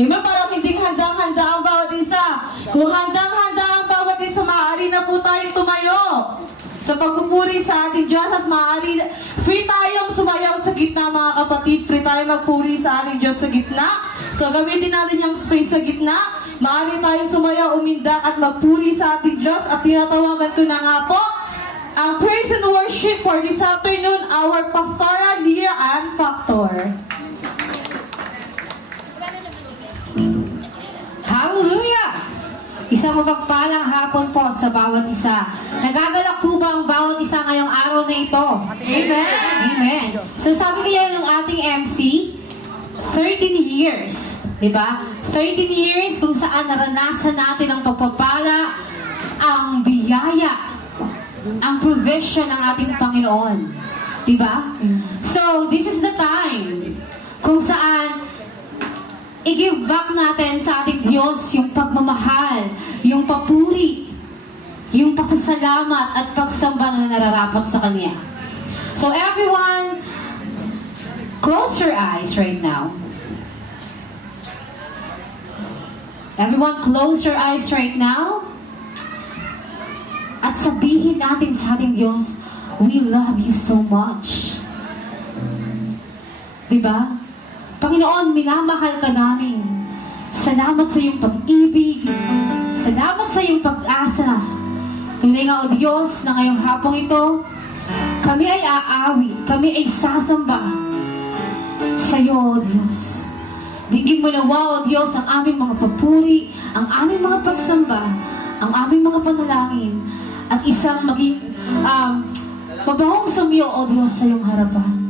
Amen, parang hindi handang-handa ang bawat isa. Kung handang-handa ang bawat isa, maaari na po tayong tumayo sa pagpupuri sa ating Diyos at maaari, free tayong sumayaw sa gitna mga kapatid, free tayong magpuri sa ating Diyos sa gitna. So gamitin natin yung space sa gitna, maaari tayong sumayaw, umindak at magpuri sa ating Diyos at tinatawagan ko na nga po ang praise and worship for this afternoon, our pastoral leader and factor. Hallelujah! Isang mapagpalang hapon po sa bawat isa. Nagagalak po ba ang bawat isa ngayong araw na ito? Amen! Amen. So sabi kaya ng ating MC, 13 years. Diba? 13 years kung saan naranasan natin ang pagpapala, ang biyaya, ang provision ng ating Panginoon. Diba? So this is the time kung saan i-give back natin sa ating Diyos yung pagmamahal, yung papuri, yung pasasalamat at pagsamba na nararapat sa Kanya. So everyone, close your eyes right now. Everyone, close your eyes right now. At sabihin natin sa ating Diyos, we love you so much. Diba? Panginoon, minamahal ka namin. Salamat sa iyong pag-ibig. Salamat sa iyong pag-asa. Tunay nga, O Diyos, na ngayong hapong ito, kami ay aawi, kami ay sasamba sa iyo, O Diyos. Dinggin mo nawa, O Diyos, ang aming mga papuri, ang aming mga pagsamba, ang aming mga panalangin, at isang maging mabahong sumiyo, O Diyos, sa iyong harapan.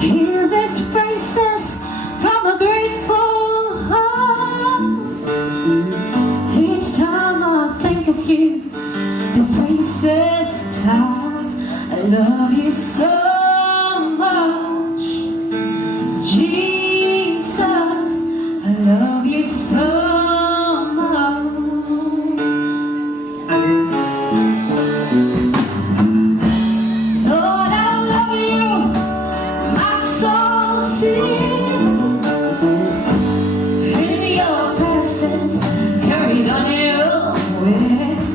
Hear these praises from a grateful heart. Each time I think of you, the praises start. I love you so much, Jesus. I love you so much. Lord, I love you. My soul sings in your presence, carried on your wings.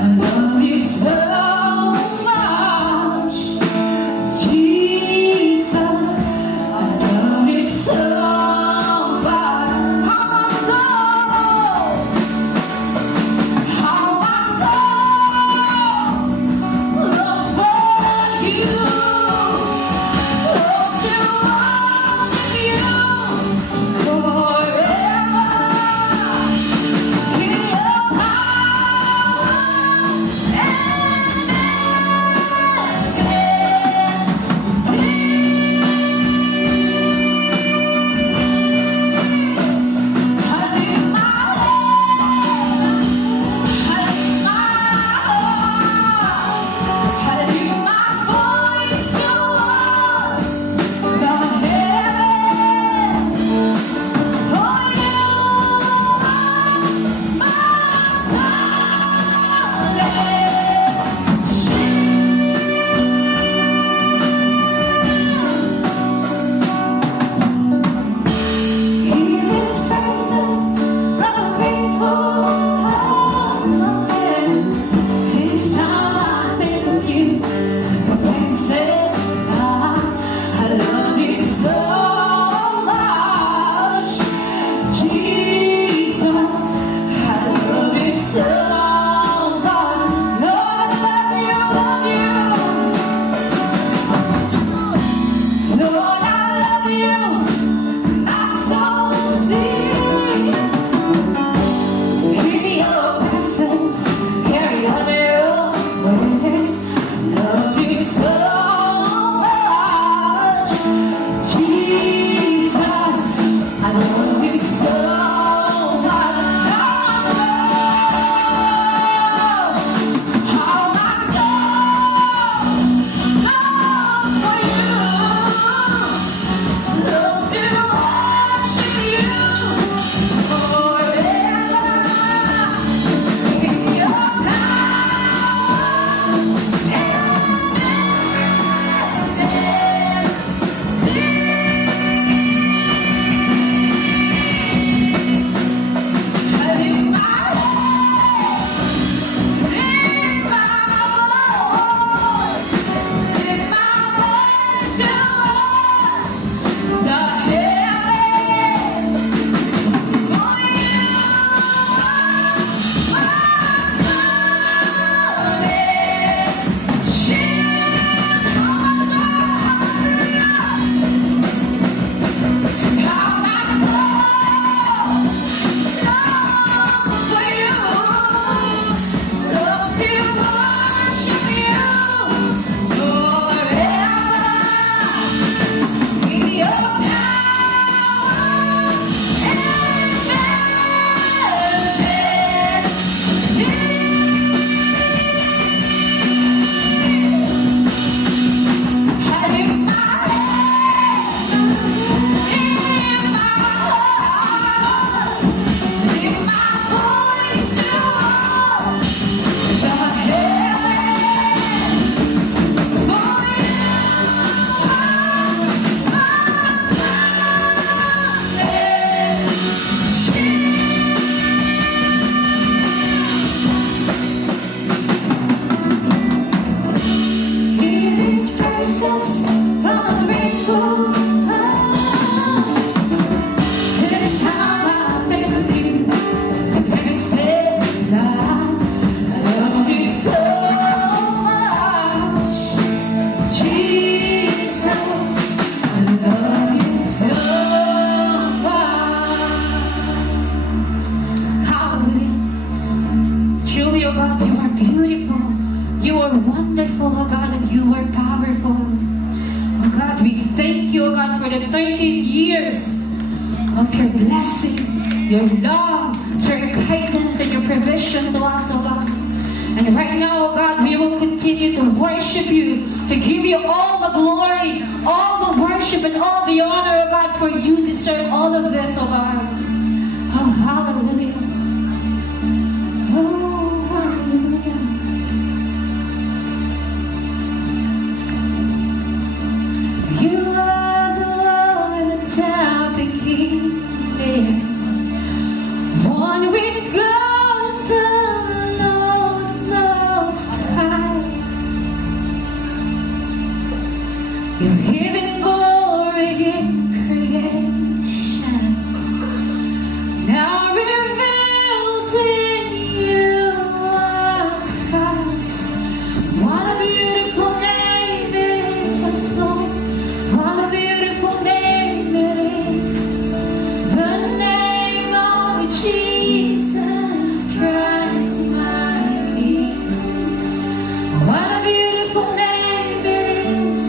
I love you so much, Jesus. I love you so much. How my soul loves for you. God, for the 13 years of your blessing, your love, your guidance, and your provision to us, oh God. And right now, oh God, we will continue to worship you, to give you all the glory, all the worship, and all the honor, oh God, for you deserve all of this, oh God. Oh, hallelujah. Oh, hallelujah. You are the Lord, the topping King, yeah. One with God, the Lord Most High. You're giving glory in creation, now revealed in you are Christ. What a beautiful name it is, yes, Lord. What a beautiful name it is, the name of Jesus Christ, my King. What a beautiful name it is,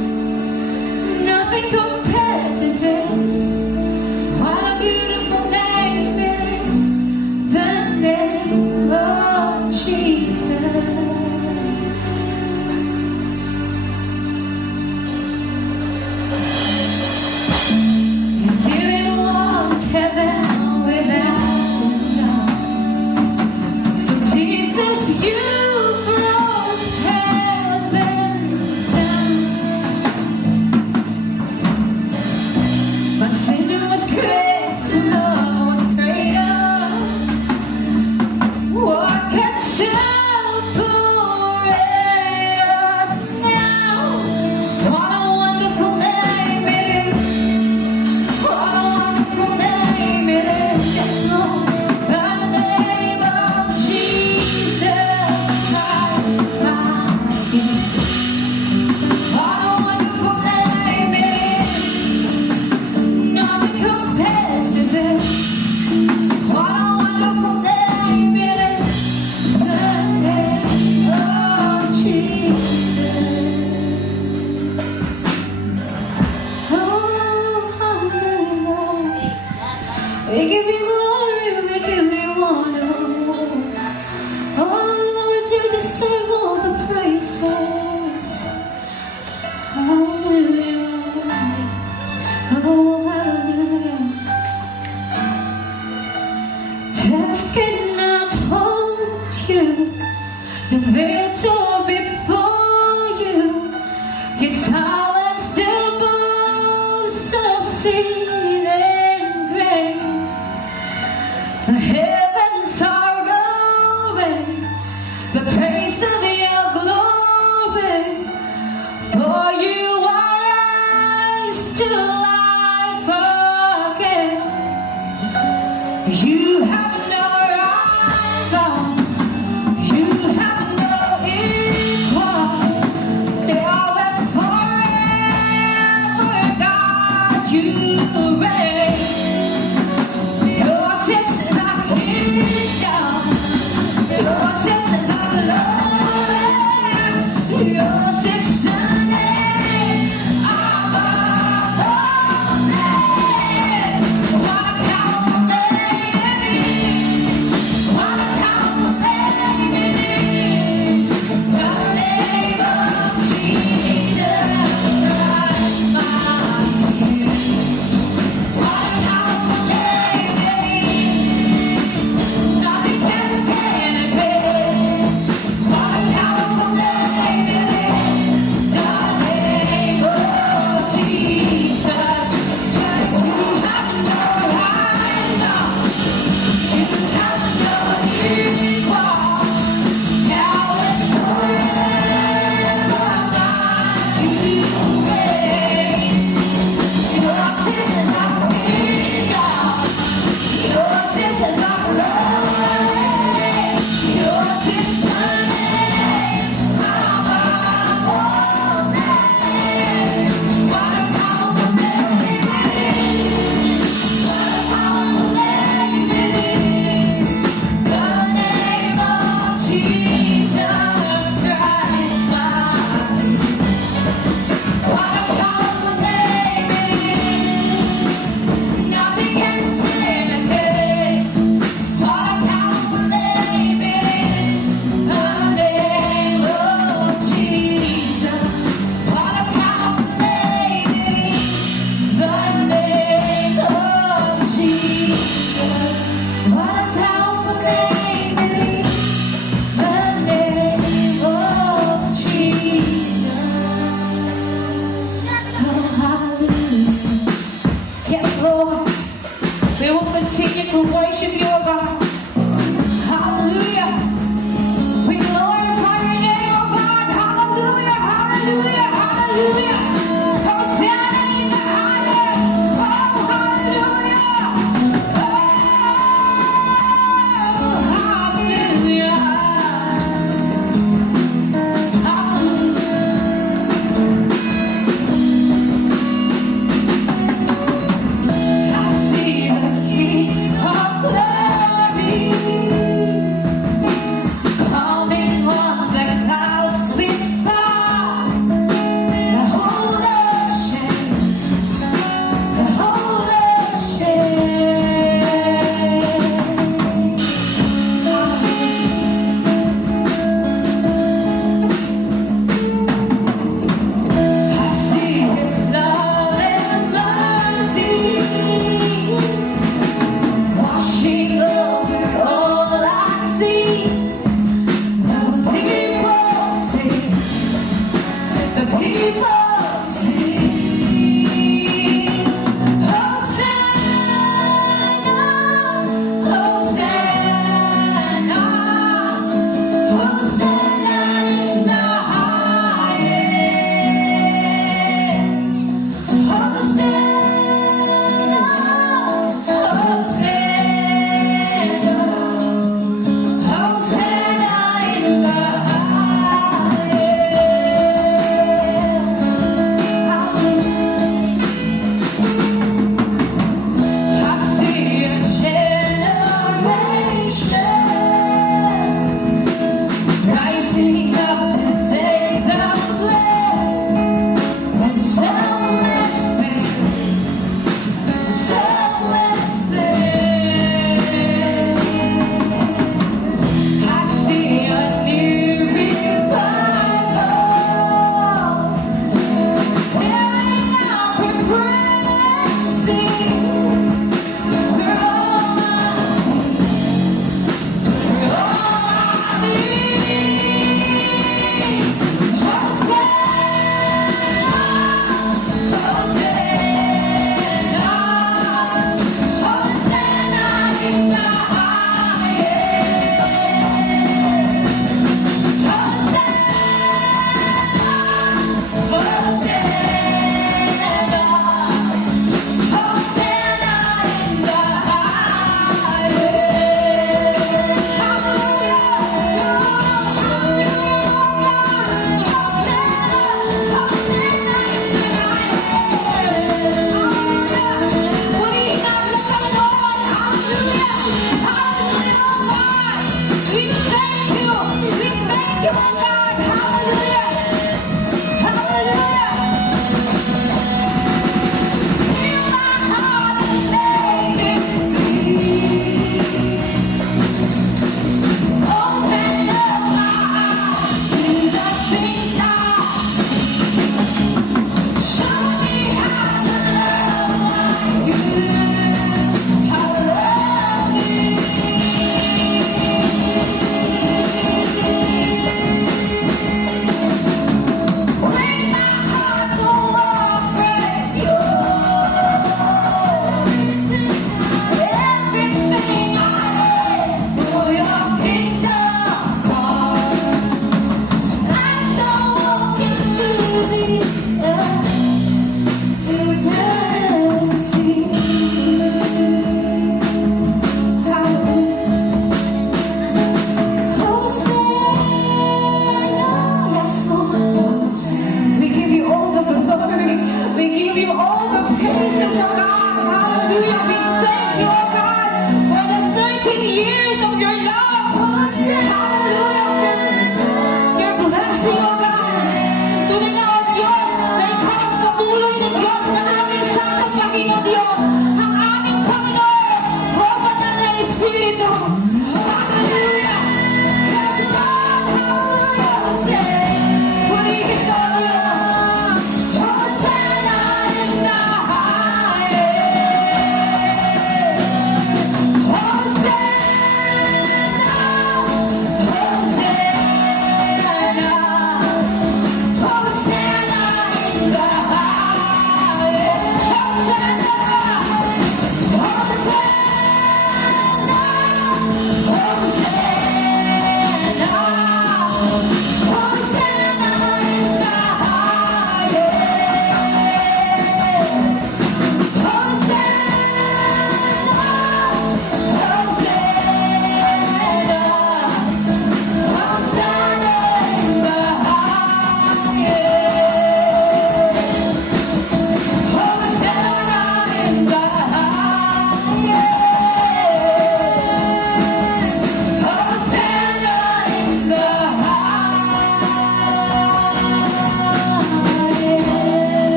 nothing compared to this. What a beautiful name it is, the name of Jesus. You didn't want heaven without love. So Jesus, you brought heaven down. My sin was great, and love was greater. What can separate us now? What a wonderful name it is. What a wonderful name it is. Yes, Lord. The name of Jesus Christ, my King. What a wonderful name it is. Nothing compares to this. What a wonderful name it is. The name of Jesus. Oh, hallelujah. We give you glory, we give you honor. Oh Lord, you deserve all the praises. Hallelujah. Oh, hallelujah. Death cannot hold you, the victor before you. His silence still boasts of sin and grave. The heavens are roaring the praise of your glory. For you are raised to life again. You have no rival, you have no equal. Now and forever, God, you reign. Yours is the kingdom, yours is the glory, yours is the name above all names. worship you, O God. Hallelujah. We glorify your name, O God. Hallelujah, hallelujah, hallelujah. Hosanna in the highest. Oh, hallelujah. Oh, hallelujah. I see the King of Glory.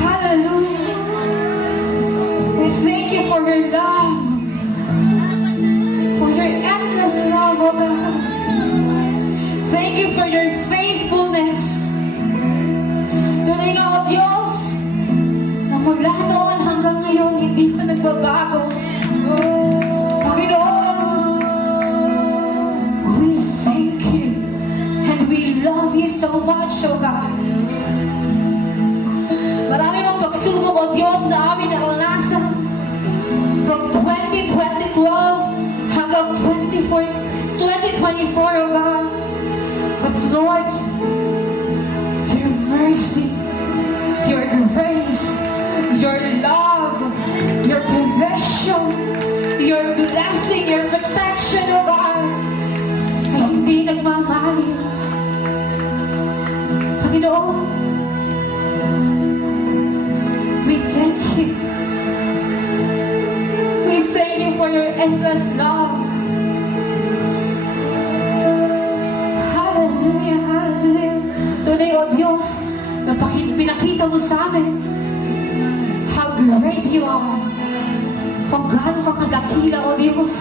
Hallelujah. We thank you for your love. For your endless love, O God. Thank you for your faithfulness. Tunay nga, O Diyos, na mula noon hanggang ngayon, hindi ka nagbabago. Panginoon, we thank you and we love you so much, O God. Marami mong pagsubok, O Diyos, na amin naranasan from 2012 hanggang 2024, O God. But Lord, your mercy, your grace, your love, your provision, your blessing, your protection, O God, ay hindi nagmamali. Panginoon, we thank you. We thank you for your endless love. Hallelujah, hallelujah. Tuloy, O Diyos, na pinakita mo sa amin how great you are. Kung gaano ka kadakila, O Diyos,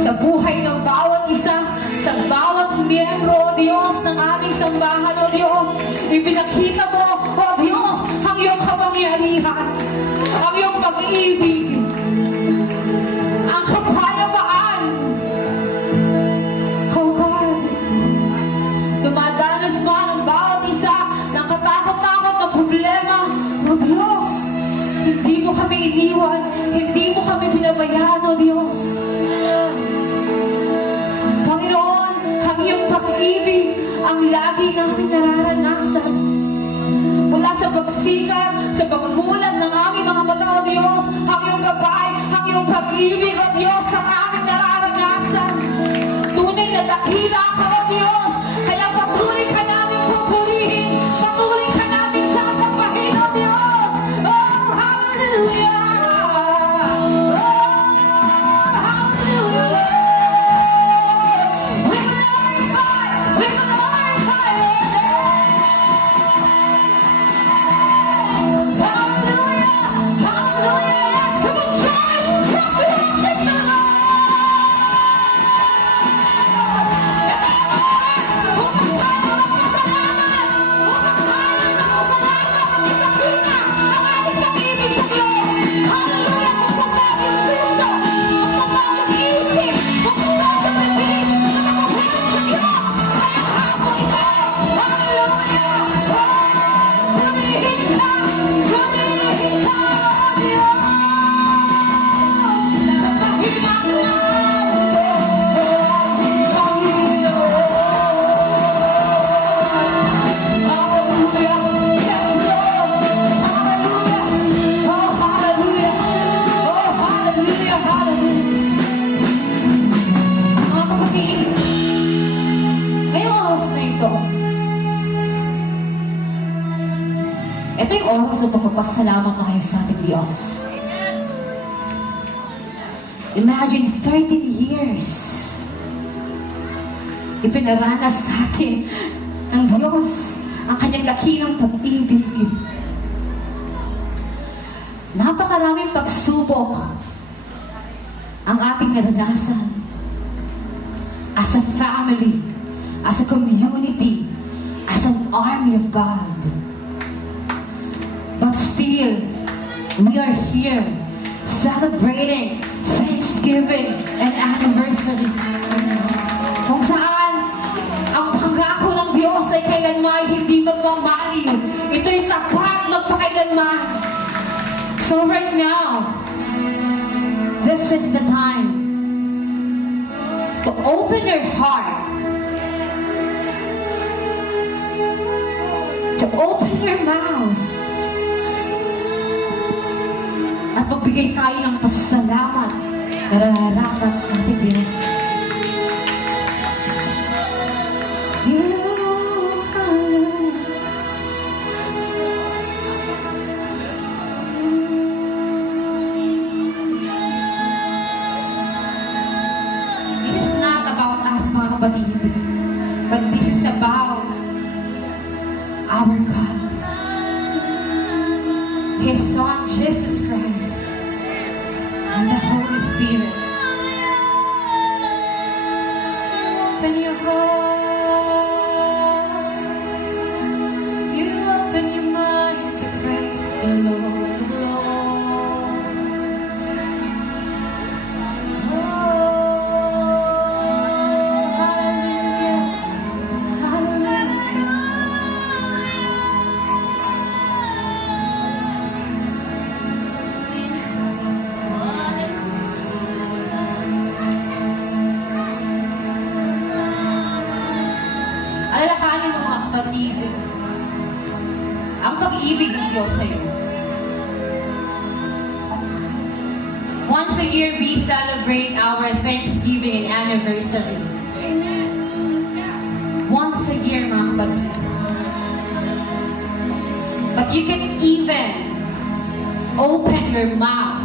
sa buhay ng bawat isa, sa bawat miyembro, O Diyos, ng aming sambahan, O Diyos. Ipinakita mo, O Diyos, ang iyong kapangyarihan, ang iyong pag-ibig, ang kapayapaan. Oh God, dumadanas man ang bawat isa ng katakot-takot na problema, O Diyos, hindi mo kami iniwan, hindi mo kami pinabayaan, O Diyos. Panginoon, ang iyong pag-ibig ang lagi namin nararanasan. Mula sa pagsikat, sa pagmulat ng aming mga mata, O Diyos, ang iyong gabay, ang iyong pag-ibig, O Diyos, ang aming nararanasan. Tunay na dakila ka, O Diyos, kaya patuloy ka namin pupurihin, patuloy ka namin sasampahin, O Diyos. Oh, hallelujah! Oh, hallelujah! We glorify your name. Hallelujah! Hallelujah! Yes, come on, church! Let's worship the Lord! Ito yung oras ng pagpapasalamat tayo sa ating Diyos. Imagine 13 years ipinaranas sa atin ng Diyos ang kanyang dakilang pag-ibig. Napakaraming pagsubok ang ating naranasan as a family, as a community, as an army of God. But still, we are here celebrating Thanksgiving and anniversary. Kung saan ang pangako ng Diyos ay kailanman hindi magmamaliw. Ito'y tapat magpakailanman. So right now, this is the time to open your heart, to open your mouth, at magbigay tayo ng pasasalamat na nararapat sa ating Diyos. This is not about us, mga kapatid, but this is about our God. His Son, Jesus Christ, and the Holy Spirit. Open your heart, you open your mind to praise the Lord of Lords. Oh, hallelujah, hallelujah. Alalahanin mo mga kapatid, ang pag-ibig ng Diyos sa'yo. Once a year, we celebrate our Thanksgiving and anniversary. Once a year, mga kapatid. But you can even open your mouth,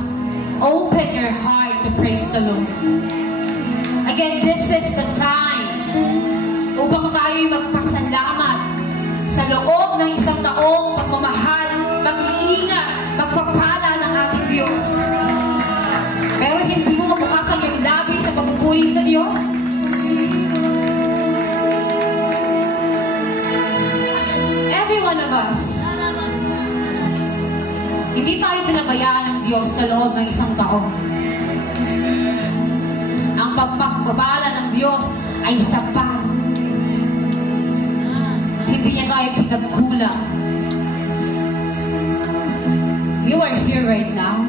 open your heart to praise the Lord. Again, this is the time upang tayo'y magpasalamat sa loob ng isang taong pagmamahal, pag-iingat, pagpapala ng ating Diyos. Pero hindi mo mabukasan yung labi sa pagpupuri sa Diyos. Every one of us, hindi tayo pinabayaan ng Diyos sa loob ng isang taon. Ang pagpapala ng Diyos ay sapat. Hindi niya tayo pinagkulang. You are here right now.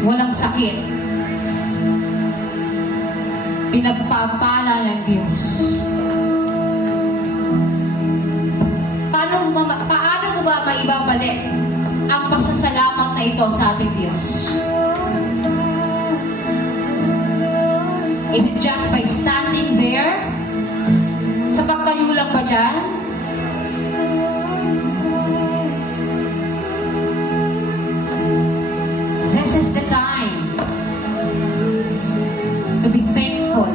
Walang sakit. Pinagpapala ng Diyos. Paano mo ba maibabalik ang pasasalamat na ito sa ating Diyos? Is it just by standing there? Sa pagtayo lang ba dyan? This is the time to be thankful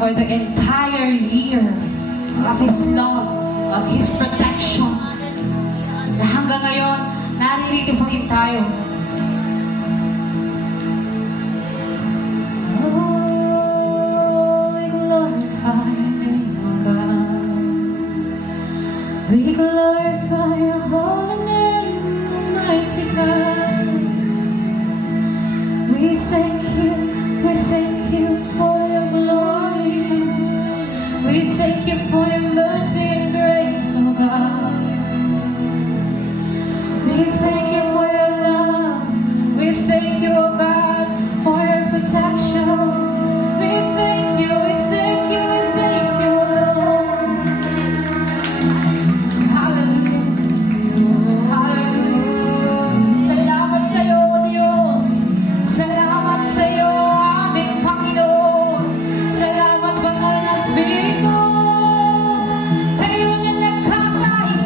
for the entire year of His love, of His protection. Na hanggang ngayon, naririto pa rin tayo. We glorify your holy name, Almighty God. We thank you for your glory. We thank you for your mercy and grace, oh God. We thank you for your love. We thank you, oh God, for your protection. We thank you, we thank you, we thank you, Lord. Salamat sa iyo, Diyos. Salamat sa iyo, aming Panginoon. Salamat, Banal na Espiritu. Kayo na nagkakais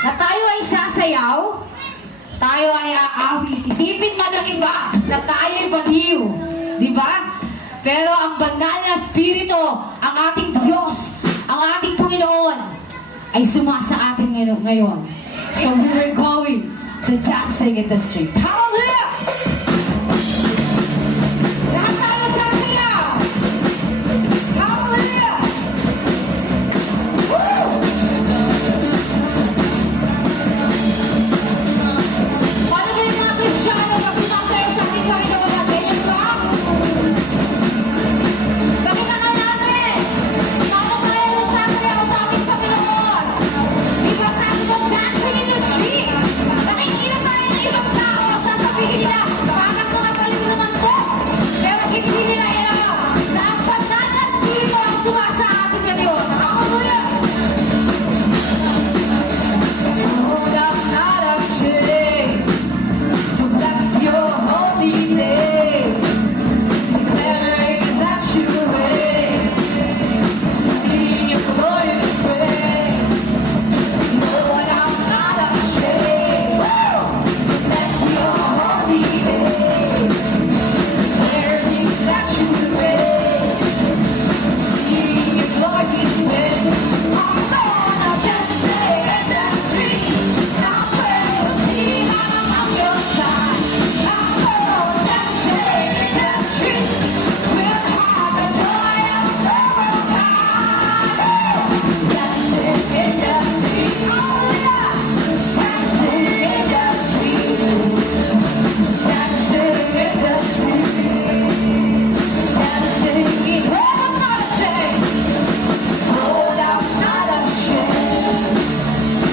na tayo ay sasayaw, tayo ay aawit. Isipin man ng iba na tayo ay baliw. Di ba? Pero ang banal na Espiritu, ang ating Diyos, ang ating Panginoon, ay sumasa atin ngayon. So we're going to dancing in the street. Hallelujah! Lahat tayo sasayaw! Hallelujah! Woo! Paano ba yung mga Kristiyano pag sumasayaw sa ating Panginoon at ganyan ba? Pakita ka natin! Paano tayo nagsasayaw sa ating Panginoon? Di ba sabi ko, dancing in the street? Nakikita tayo ng ibang tao, sasabihin nila, parang mga baliw naman po. Pero hindi nila alam na ang banal na Espiritu ang sumasa atin ngayon. Hallelujah! Lord, I'm not ashamed to bless your holy name, declaring that you reign, singing your glorious praise. Lord, I'm not ashamed to bless your holy name, declaring that you reign, singing your glorious praise. I'm gonna just say in the street, I'm ready to see how I'm on your side. I'm gonna just say in the street, we'll have the joy of the world. Dancing in the street, oh yeah, dancing in the street, dancing in the street, dancing in. Oh, I'm not ashamed. Lord, I'm not ashamed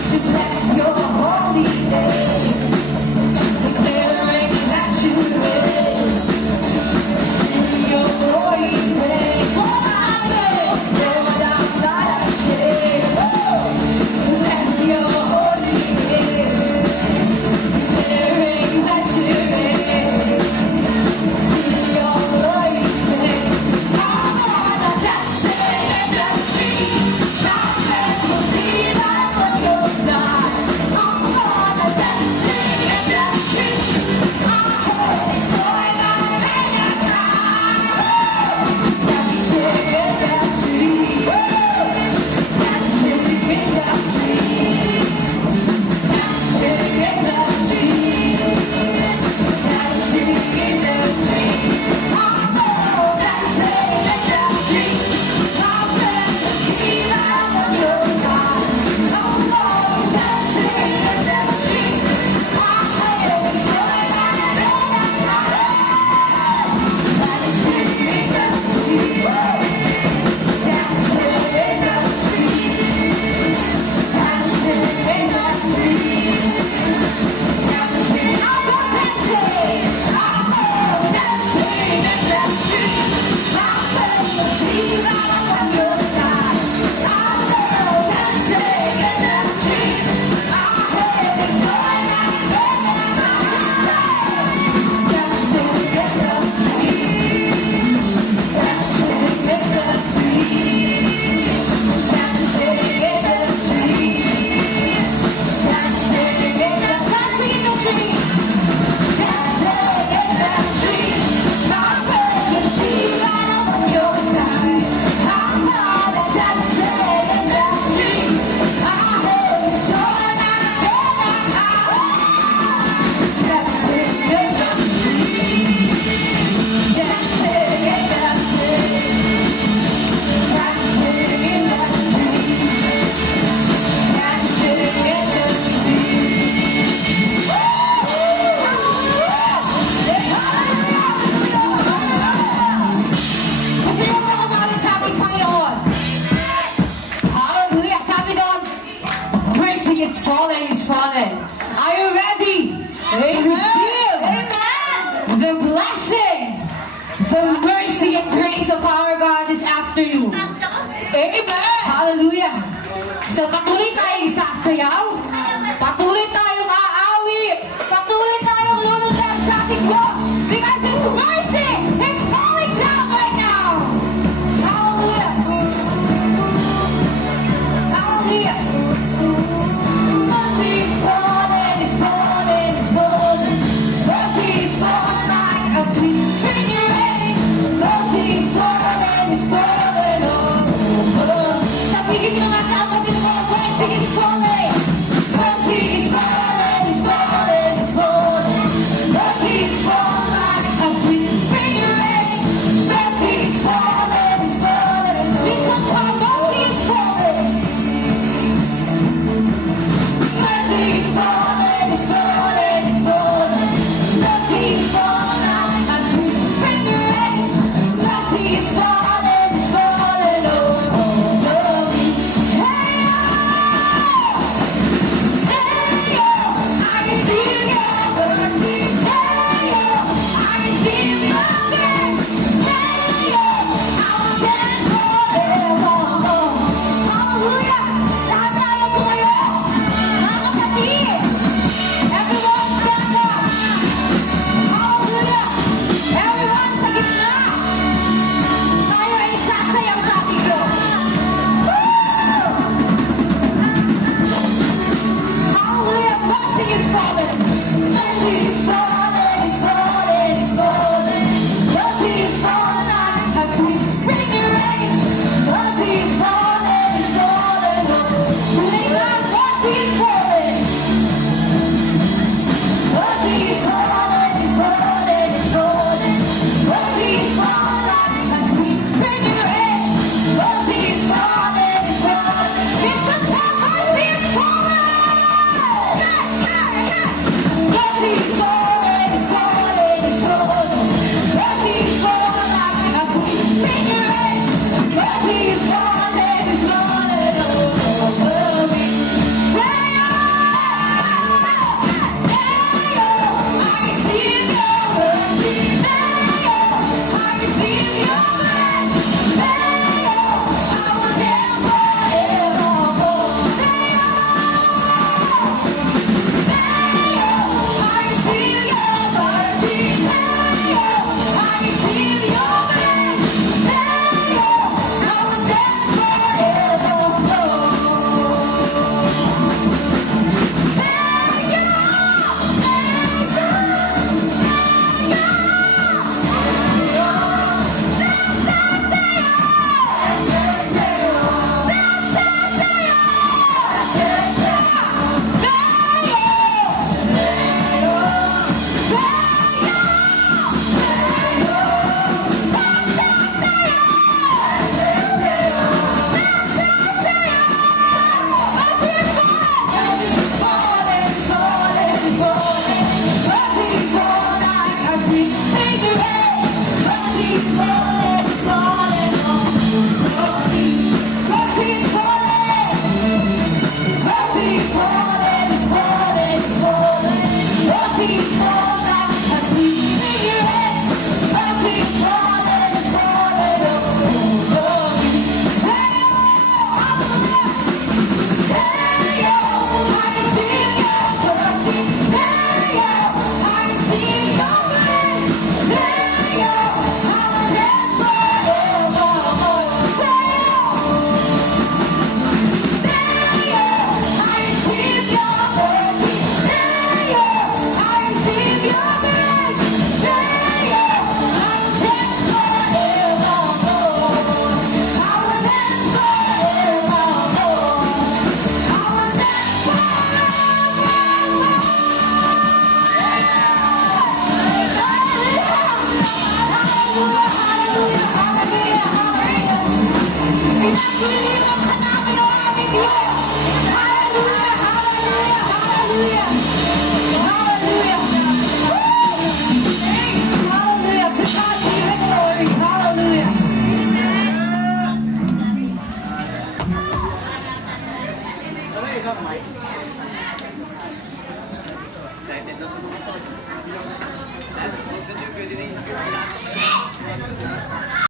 to bless your holy name, declaring that you reign, sing your glory's name. Lord, I'm not ashamed to bless your holy name, declaring that you reign, sing your glory's name. I'm gonna dance in the street, now people see that I'm on your side. I'm gonna dance in the street, my heart is going on and dancing in the street, dancing in the street, dancing in the street, dancing in the street. I'm gonna dance in the street, my friends see that I'm on your side. I'm gonna dance in the street, my head is going on and dancing in the street, dancing in the street, dancing in the street, dancing. I'm gonna dancing in the street, my friends see that I'm on your side. I'm gonna dancing in the street, my head is going on and dancing in the street, dancing in the street, dancing in the street, dancing in the street, dancing in the street. My friends see that I'm on your side. I'm gonna dancing in the street, my head is going on dancing in the street, dancing in the street, dancing in the Kasi yung mga mahal sa ating Panginoon. Hallelujah! Sabi doon, mercy is falling, is falling. Are you ready? Receive the blessing, the mercy and grace of our God is after you. Amen! Hallelujah! So patuloy tayong isasayaw, patuloy tayong aawit, patuloy tayong lulundag sa ating Diyos because His mercy is falling down right now. Hallelujah! Hallelujah! Mercy Free!